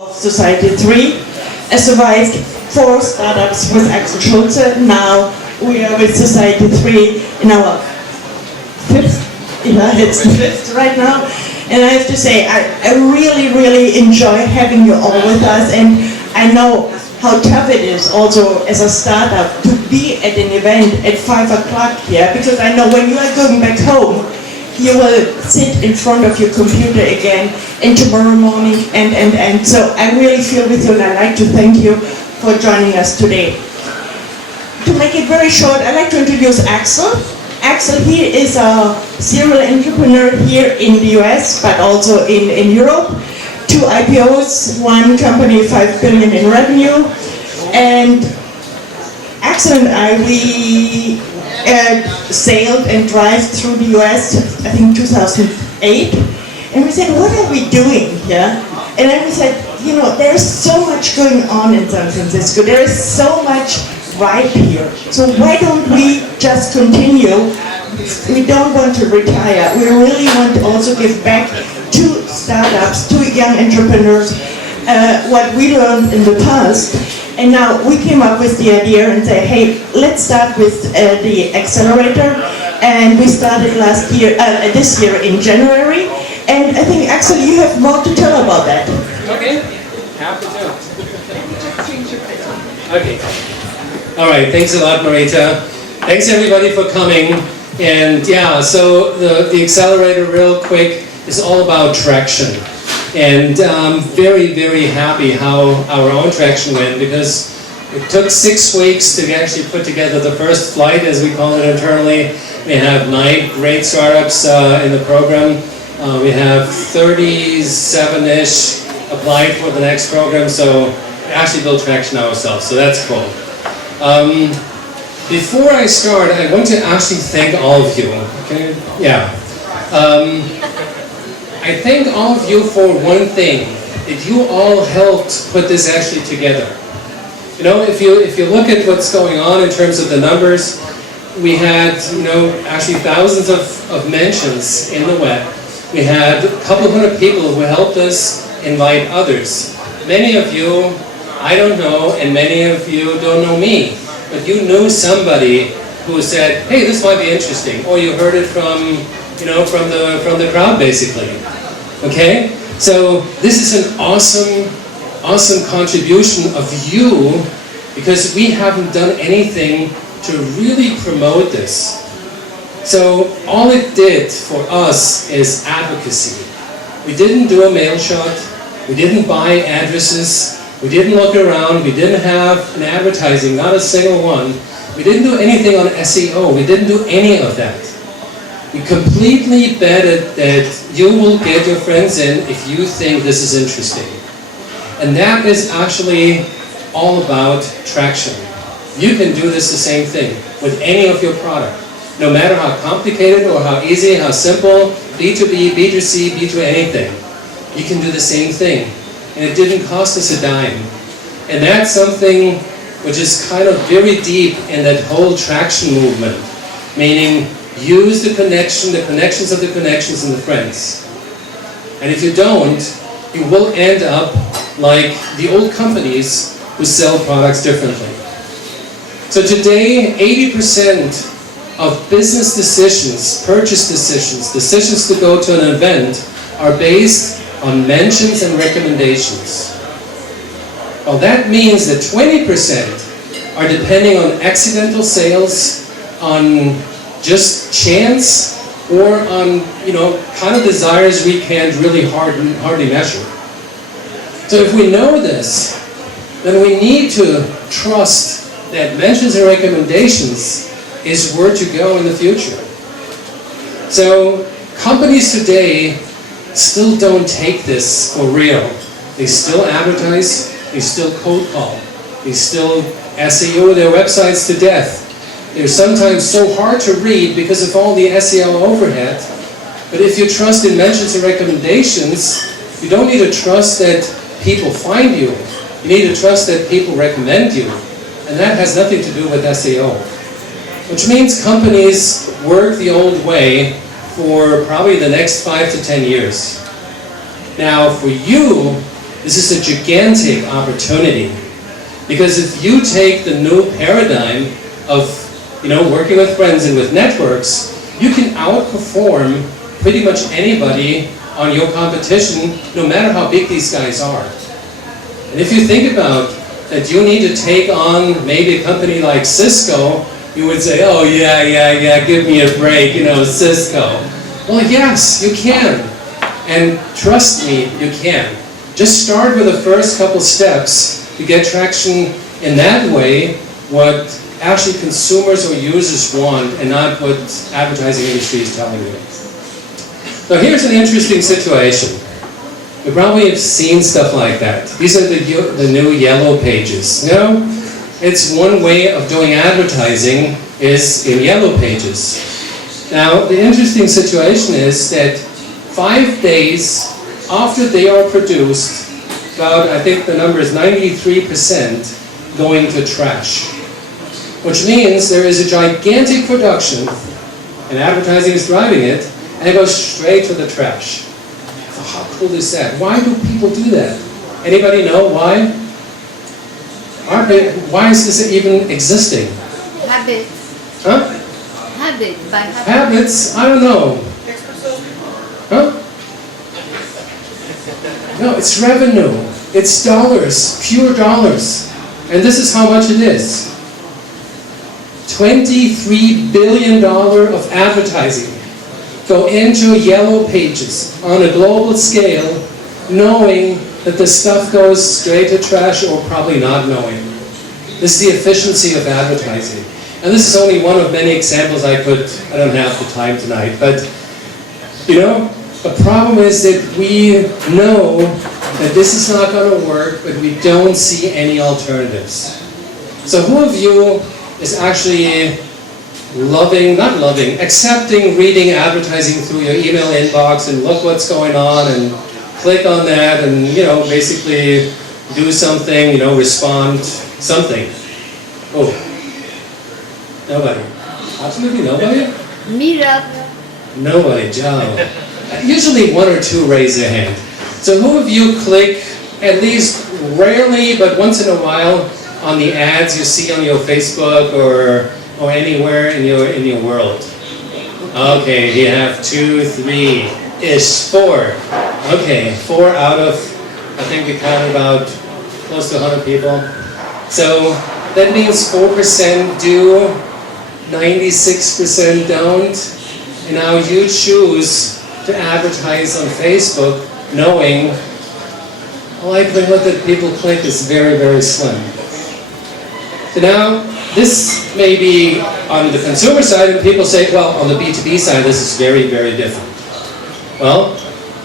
of Society 3. I survived 4 startups with Axel Schultze. Now we are with Society 3 in our 5th. Yeah, it's the 5th right now. And I have to say, I really enjoy having you all with us. And I know how tough it is also as a startup to be at an event at 5 o'clock here. Because I know when you are going back home, you will sit in front of your computer again, and tomorrow morning, and so I really feel with you, and I'd like to thank you for joining us today. To make it very short, I'd like to introduce Axel. Axel, he is a serial entrepreneur here in the US, but also in Europe. 2 IPOs, 1 company, 5 billion in revenue, and Axel and I, we sailed and drive through the US, I think 2008, and we said, what are we doing here? And then we said, you know, there's so much going on in San Francisco, there is so much vibe here, so why don't we just continue? We don't want to retire, we really want to also give back to startups, to young entrepreneurs, what we learned in the past. And now we came up with the idea and said, hey, let's start with the accelerator. And we started this year in January. And I think, Axel, you have more to tell about that. Okay, happy to. Okay. All right, thanks a lot, Marita. Thanks everybody for coming. And yeah, so the accelerator, real quick, is all about traction. And I'm very happy how our own traction went, because it took 6 weeks to actually put together the first flight, as we call it internally. We have 9 great startups in the program. We have 37-ish applied for the next program, so we actually built traction ourselves, so that's cool. Before I start, I want to actually thank all of you. Okay? Yeah. I thank all of you for one thing, that you all helped put this actually together. You know, if you look at what's going on in terms of the numbers, we had, you know, actually thousands of mentions in the web. We had a couple hundred people who helped us invite others. Many of you I don't know, and many of you don't know me, but you knew somebody who said, hey, this might be interesting, or you heard it from, you know, from the crowd, basically. Okay? So this is an awesome contribution of you, because we haven't done anything to really promote this. So all it did for us is advocacy. We didn't do a mail shot, we didn't buy addresses, we didn't look around, we didn't have an advertising, not a single one. We didn't do anything on SEO, we didn't do any of that. We completely betted that you will get your friends in if you think this is interesting. And that is actually all about traction. You can do this the same thing with any of your product. No matter how complicated or how easy, how simple, B2B, B2C, B2 anything. You can do the same thing. And it didn't cost us a dime. And that's something which is kind of very deep in that whole traction movement. Meaning, use the connections of the connections and the friends. And if you don't, you will end up like the old companies who sell products differently. So today, 80% of business decisions, purchase decisions, decisions to go to an event are based on mentions and recommendations. Well, that means that 20% are depending on accidental sales, on just chance, or on, you know, kind of desires we can't really hardly measure. So if we know this, then we need to trust that mentions and recommendations is where to go in the future. So companies today still don't take this for real. They still advertise, they still cold call, they still SEO their websites to death. They're sometimes so hard to read because of all the SEO overhead. But if you trust in mentions and recommendations, you don't need to trust that people find you. You need to trust that people recommend you. And that has nothing to do with SEO. Which means companies work the old way for probably the next 5 to 10 years. Now, for you, This is a gigantic opportunity. Because if you take the new paradigm of working with friends and with networks, you can outperform pretty much anybody on your competition, no matter how big these guys are. And if you think about that you need to take on maybe a company like Cisco, you would say, oh yeah, give me a break, Cisco. Well, yes, you can. And trust me, you can. Just start with the first couple steps to get traction in that way, what actually consumers or users want and not what advertising industry is telling you. So here's an interesting situation. You probably have seen stuff like that. These are the new yellow pages. It's one way of doing advertising is in yellow pages. Now, the interesting situation is that 5 days after they are produced, about, I think the number is 93% going to trash. Which means there is a gigantic production, and advertising is driving it, and it goes straight to the trash. So how cool is that? Why do people do that? Anybody know why? Why is this even existing? Habit. Huh? Habit. By habit. Habits? I don't know. Huh? No, it's revenue. It's dollars, pure dollars. And this is how much it is. $23 billion of advertising go into yellow pages on a global scale, knowing that the stuff goes straight to trash or probably not knowing. This is the efficiency of advertising. And this is only one of many examples I don't have the time tonight, but the problem is that we know that this is not going to work, but we don't see any alternatives. So who of you is actually accepting reading advertising through your email inbox and look what's going on and click on that and, basically do something, respond something? Oh, nobody. Absolutely nobody? Meet up. Nobody, Joe. Usually one or two raise their hand. So who of you click, at least rarely, but once in a while, on the ads you see on your Facebook or anywhere in your world? Okay, you have 2, 3-ish, 4. Okay, 4 out of, I think we counted about close to 100 people. So that means 4% do, 96% don't. And now you choose to advertise on Facebook knowing the likelihood that people click is very, very slim. So now, this may be on the consumer side, and people say, well, on the B2B side, this is very, very different. Well,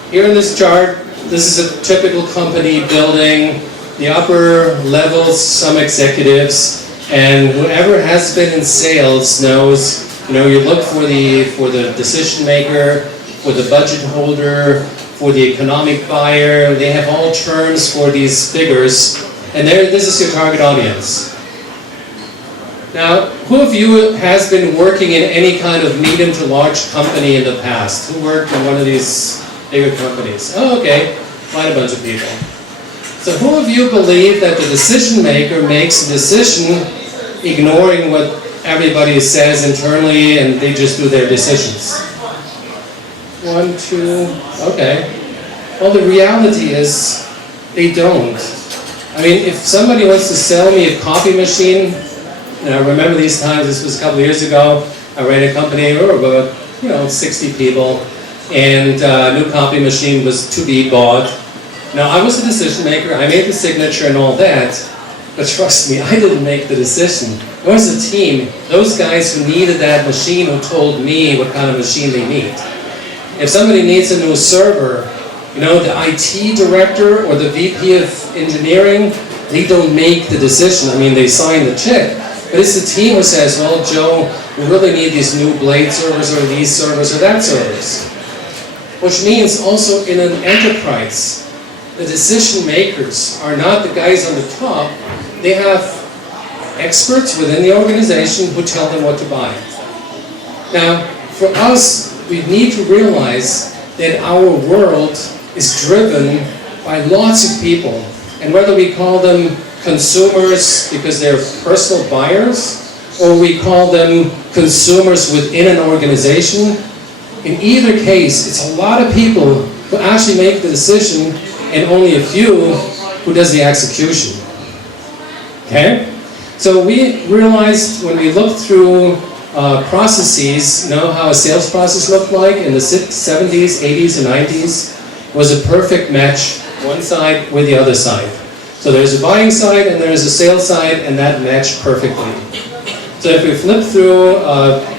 here in this chart, this is a typical company building, the upper levels, some executives, and whoever has been in sales knows, you look for the decision maker, for the budget holder, for the economic buyer. They have all terms for these figures, and this is your target audience. Now, who of you has been working in any kind of medium to large company in the past? Who worked in one of these bigger companies? Oh, okay, quite a bunch of people. So who of you believe that the decision maker makes a decision ignoring what everybody says internally and they just do their decisions? 1, 2, okay. Well, the reality is they don't. I mean, if somebody wants to sell me a coffee machine, and I remember these times, this was a couple of years ago, I ran a company, we were about, 60 people, and a new coffee machine was to be bought. Now, I was the decision maker, I made the signature and all that, but trust me, I didn't make the decision. It was a team, those guys who needed that machine who told me what kind of machine they need. If somebody needs a new server, the IT director or the VP of engineering, they don't make the decision. I mean, they sign the check. But it's the team who says, well, Joe, we really need these new Blade servers or these servers or that servers. Which means also in an enterprise, the decision makers are not the guys on the top. They have experts within the organization who tell them what to buy. Now, for us, we need to realize that our world is driven by lots of people. And whether we call them consumers because they're personal buyers, or we call them consumers within an organization, in either case, it's a lot of people who actually make the decision and only a few who does the execution. Okay? So we realized when we looked through processes, you know how a sales process looked like in the 70s, 80s, and 90s, was a perfect match, one side with the other side. So there's a buying side and there's a sales side, and that matched perfectly. So if we flip through,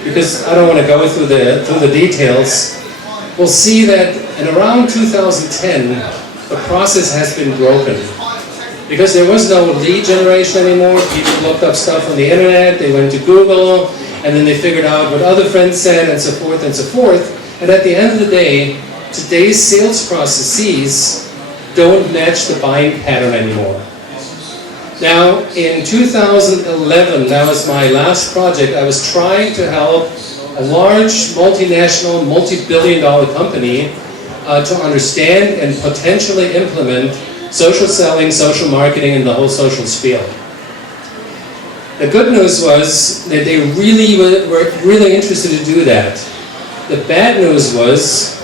because I don't want to go through the details, we'll see that in around 2010, the process has been broken. Because there was no lead generation anymore, people looked up stuff on the internet, they went to Google, and then they figured out what other friends said, and so forth and so forth. And at the end of the day, today's sales processes don't match the buying pattern anymore. Now, in 2011, that was my last project, I was trying to help a large multinational, multi-billion-dollar company to understand and potentially implement social selling, social marketing, and the whole social spiel. The good news was that they really were really interested to do that. The bad news was,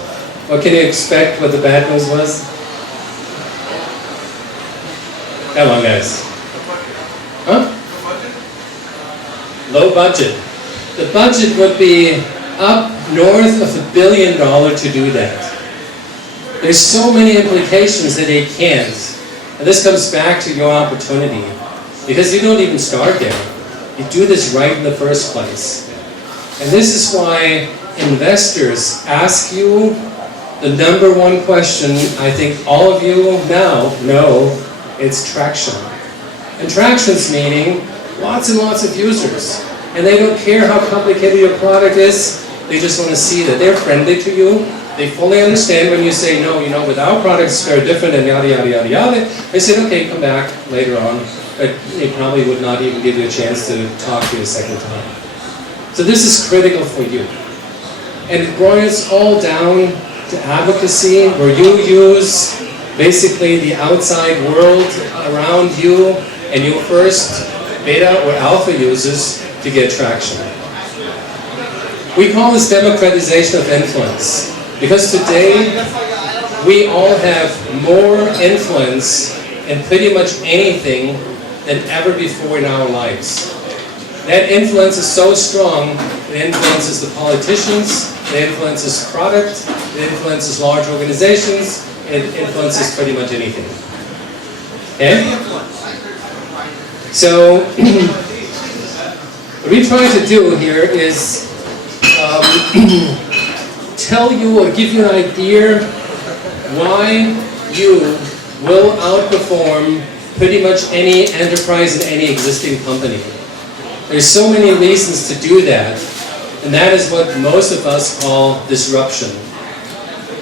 what can you expect what the bad news was? Come on, guys. Huh? Low budget. The budget would be up north of $1 billion to do that. There's so many implications that they can't. And this comes back to your opportunity. Because you don't even start there. You do this right in the first place. And this is why investors ask you the number one question I think all of you now know, it's traction. And traction's meaning lots and lots of users. And they don't care how complicated your product is, they just want to see that they're friendly to you. They fully understand when you say, no, you know, with our product it's very different and yada, yada, yada, yada. They said, okay, come back later on. But they probably would not even give you a chance to talk to you a second time. So this is critical for you. And it boils all down to advocacy, where you use basically the outside world around you and your first beta or alpha users to get traction. We call this democratization of influence. Because today, we all have more influence in pretty much anything than ever before in our lives. That influence is so strong, it influences the politicians, it influences product, it influences large organizations, it influences pretty much anything. Okay? So, what we try to do here is tell you or give you an idea why you will outperform pretty much any enterprise and any existing company. There's so many reasons to do that, and that is what most of us call disruption.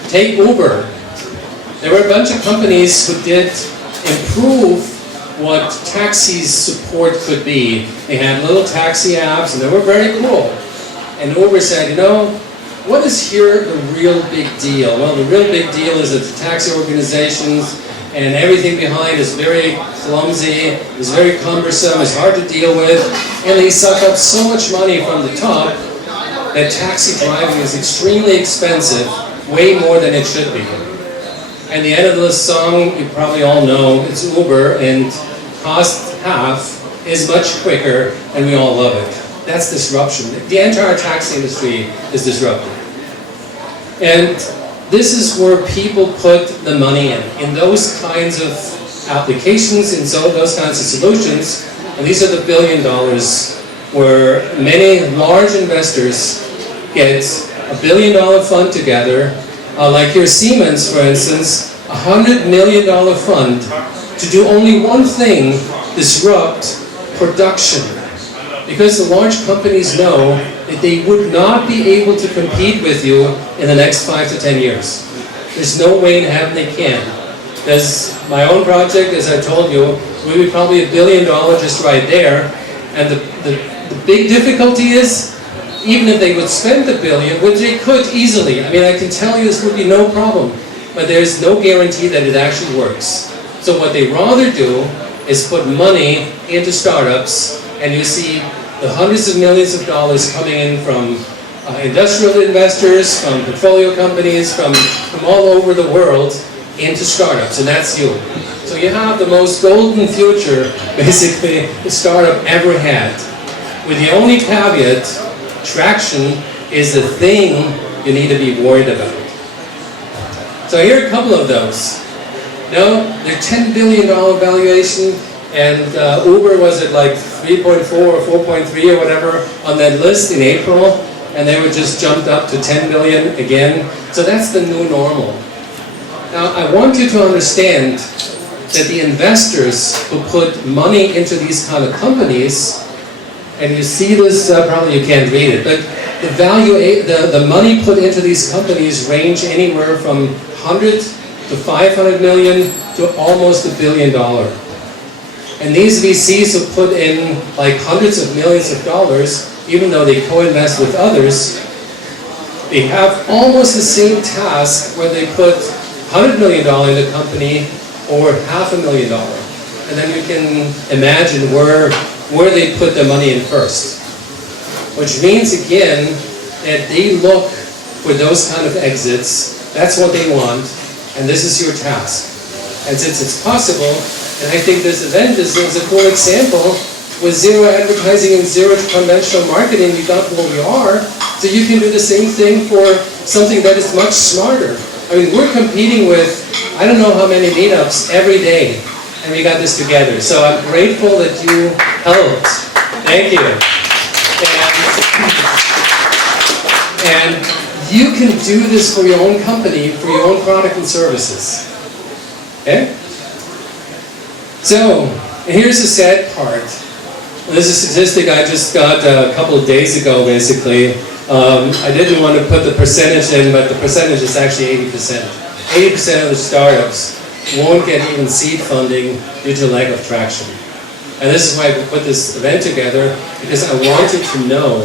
Take Uber. There were a bunch of companies who did improve what taxi support could be. They had little taxi apps and they were very cool. And Uber said, you know, what is here the real big deal? Well, the real big deal is that the taxi organizations and everything behind is very clumsy, is very cumbersome, is hard to deal with, and they suck up so much money from the top that taxi driving is extremely expensive, way more than it should be. And the end of the song, you probably all know, it's Uber, and cost half, is much quicker, and we all love it. That's disruption. The entire taxi industry is disrupted. And this is where people put the money in those kinds of applications, in those kinds of solutions, and these are the $1 billion where many large investors get a $1 billion fund together, like here Siemens, for instance, a $100 million fund to do only one thing, disrupt production. Because the large companies know that they would not be able to compete with you in the next 5 to 10 years. There's no way in heaven they can. There's my own project, as I told you, we would probably $1 billion just right there. And the big difficulty is, even if they would spend $1 billion, which they could easily, I mean, I can tell you this would be no problem. but there's no guarantee that it actually works. So what they rather do is put money into startups, and you see the hundreds of millions of dollars coming in from industrial investors, from portfolio companies, from all over the world into startups, and that's you. So you have the most golden future, basically, the startup ever had. With the only caveat, traction is the thing you need to be worried about. So here are a couple of those. No, they're $10 billion valuation, and Uber was at like 3.4 or 4.3 or whatever on that list in April, and they were just jumped up to 10 billion again. So that's the new normal. Now I want you to understand that the investors who put money into these kind of companies, and you see this, probably you can't read it, but the value, the money put into these companies range anywhere from 100 to 500 million to almost $1 billion. And these VCs who put in like hundreds of millions of dollars, even though they co-invest with others, they have almost the same task where they put $100 million in a company or $500,000. And then you can imagine where they put their money in first. Which means again that they look for those kind of exits, that's what they want, and this is your task. And since it's possible, and I think this event is a cool example, with zero advertising and zero conventional marketing, we got where we are, so you can do the same thing for something that is much smarter. I mean, we're competing with, I don't know how many meetups every day, and we got this together. So I'm grateful that you helped. Thank you. And you can do this for your own company, for your own product and services. Okay? So, here's the sad part. This is a statistic I just got a couple of days ago, basically. I didn't want to put the percentage in, but the percentage is actually 80%. 80% of the startups won't get even seed funding due to lack of traction. And this is why we put this event together, because I wanted to know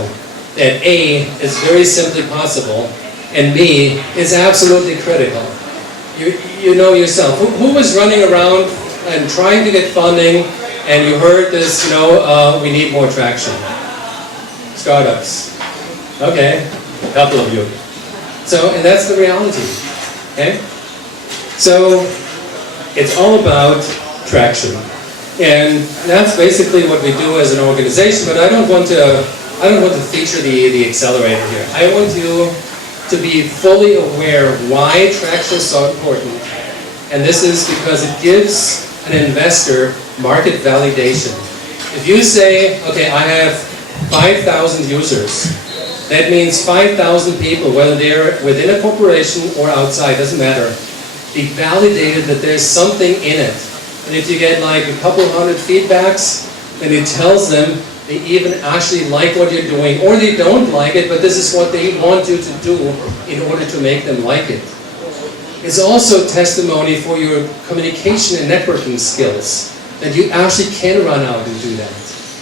that A, it's very simply possible, and B, it's absolutely critical. You know yourself. Who was running around and trying to get funding, and you heard this, we need more traction? Startups. Okay, a couple of you. So, and that's the reality, okay? So, it's all about traction. And that's basically what we do as an organization, but I don't want to feature the accelerator here. I want you to be fully aware why traction is so important. And this is because it gives an investor market validation. If you say, okay, I have 5,000 users, that means 5,000 people, whether they're within a corporation or outside, doesn't matter, be validated that there's something in it. And if you get like a couple hundred feedbacks, then it tells them they even actually like what you're doing, or they don't like it, but this is what they want you to do in order to make them like it. It's also testimony for your communication and networking skills, that you actually can run out and do that.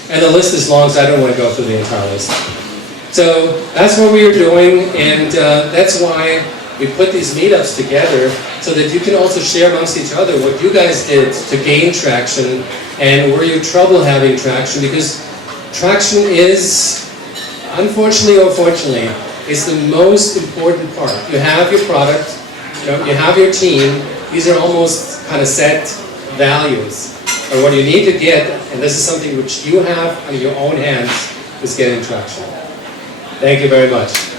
And the list is long, so I don't want to go through the entire list. So that's what we are doing, and that's why we put these meetups together, so that you can also share amongst each other what you guys did to gain traction, and where you trouble having traction, because traction is, unfortunately or fortunately, is the most important part. You have your product, you have your team, these are almost kind of set values. But what you need to get, and this is something which you have in your own hands, is getting traction. Thank you very much.